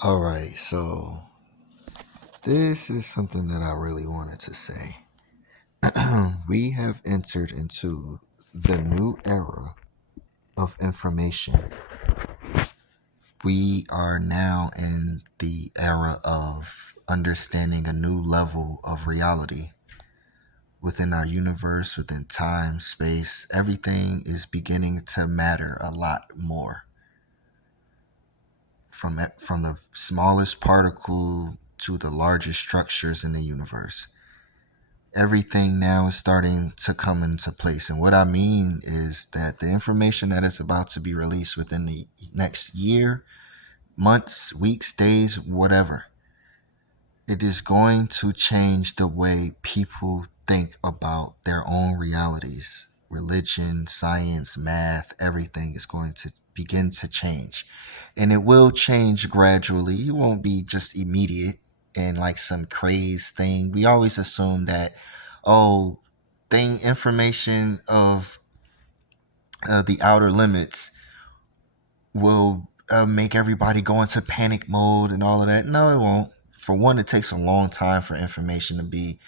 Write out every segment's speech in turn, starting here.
All right, so this is something that I really wanted to say. We have entered into the new era of information. We are now in the era of understanding a new level of reality within our universe, within time, space. Everything is beginning to matter a lot more. From the smallest particle to the largest structures in the universe, everything now is starting to come into place. And what I mean is that the information that is about to be released within the next year, months, weeks, days, whatever, it is going to change the way people think about their own realities. Religion, science, math, everything is going to begin to change. And it will change gradually. It won't be just immediate and like some craze thing. We always assume that, oh, information of the outer limits will make everybody go into panic mode and all of that. No, it won't. For one, it takes a long time for information to be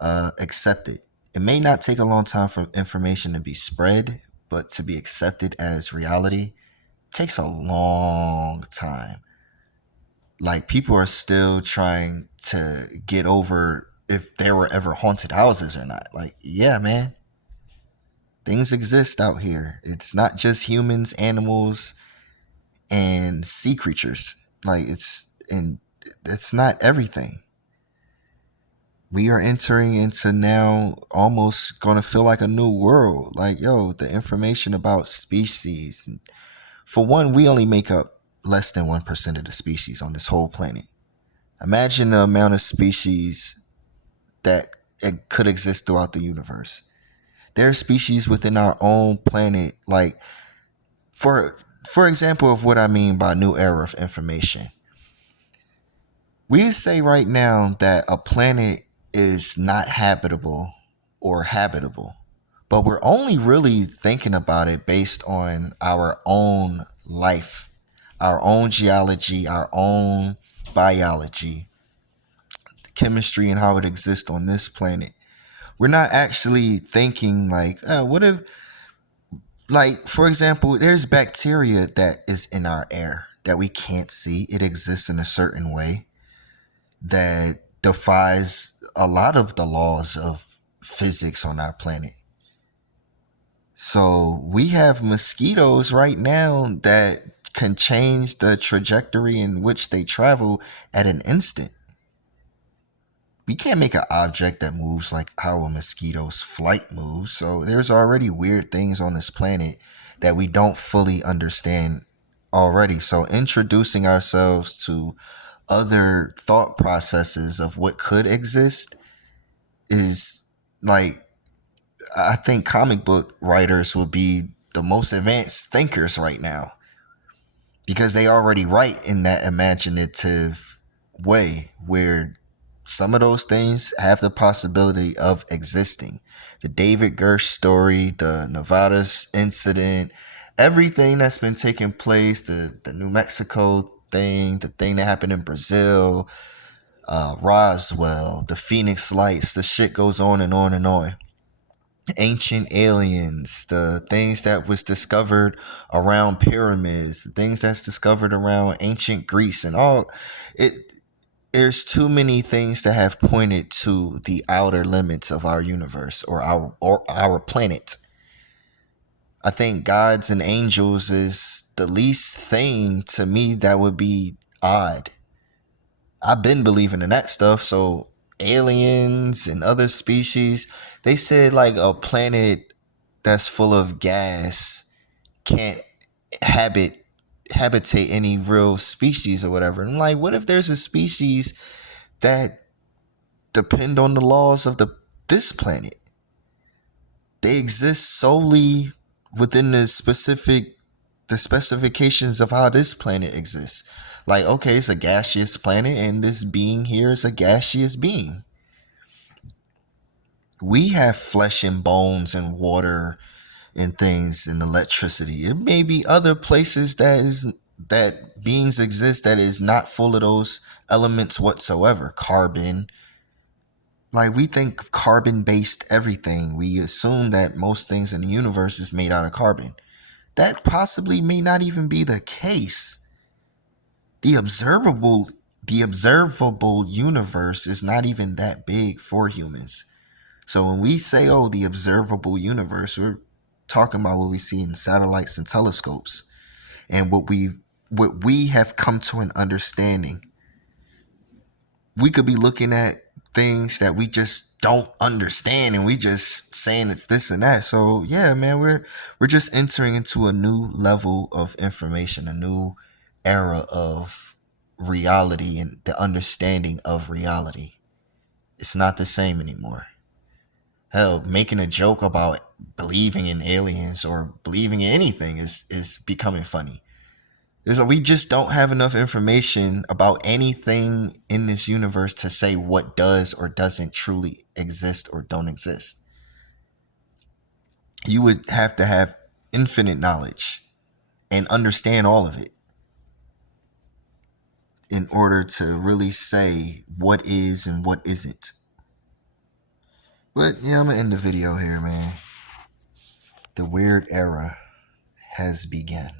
accepted. It may not take a long time for information to be spread, but to be accepted as reality takes a long time. Like, people are still trying to get over if there were ever haunted houses or not. Like, yeah, man, things exist out here. It's not just humans, animals, and sea creatures. Like, it's not everything. We are entering into now almost going to feel like a new world. Like, yo, the information about species. For one, we only make up less than 1% of the species on this whole planet. Imagine the amount of species that it could exist throughout the universe. There are species within our own planet. Like, for example of what I mean by new era of information. We say right now that a planet is not habitable or habitable, but we're only really thinking about it based on our own life, our own geology, our own biology, chemistry, and how it exists on this planet. We're not actually thinking like, what if, like, for example, there's bacteria that is in our air that we can't see. It exists in a certain way that defies a lot of the laws of physics on our planet. So we have mosquitoes right now that can change the trajectory in which they travel at an instant. We can't make an object that moves like how a mosquito's flight moves. So there's already weird things on this planet that we don't fully understand already. So introducing ourselves to other thought processes of what could exist is like, I think comic book writers would be the most advanced thinkers right now because they already write in that imaginative way where some of those things have the possibility of existing. The David Gersh story, the Nevada's incident, everything that's been taking place, the New Mexico thing, the thing that happened in Brazil, Roswell, the Phoenix Lights, the shit goes on and on and on. Ancient aliens, the things that was discovered around pyramids, the things that's discovered around ancient Greece and all it. There's too many things that have pointed to the outer limits of our universe or our planet. I think gods and angels is the least thing to me that would be odd. I've been believing in that stuff. So aliens and other species, they said like a planet that's full of gas can't habitate any real species or whatever. And I'm like, what if there's a species that depend on the laws of this planet? They exist solely within the specifications of how this planet exists. Like, okay, it's a gaseous planet and this being here is a gaseous being. We have flesh and bones and water and things and electricity. It may be other places that is that beings exist that is not full of those elements whatsoever. Carbon. Like, we think of carbon-based everything. We assume that most things in the universe is made out of carbon. That possibly may not even be the case. The observable universe is not even that big for humans. So when we say, oh, the observable universe, we're talking about what we see in satellites and telescopes, and what we have come to an understanding. We could be looking at things that we just don't understand, and we just saying it's this and that. So yeah, man, we're just entering into a new level of information, a new era of reality and the understanding of reality. It's not the same anymore. Hell, making a joke about believing in aliens or believing in anything is becoming funny. We just don't have enough information about anything in this universe to say what does or doesn't truly exist or don't exist. You would have to have infinite knowledge and understand all of it in order to really say what is and what isn't. But yeah, I'm gonna end the video here, man. The weird era has begun.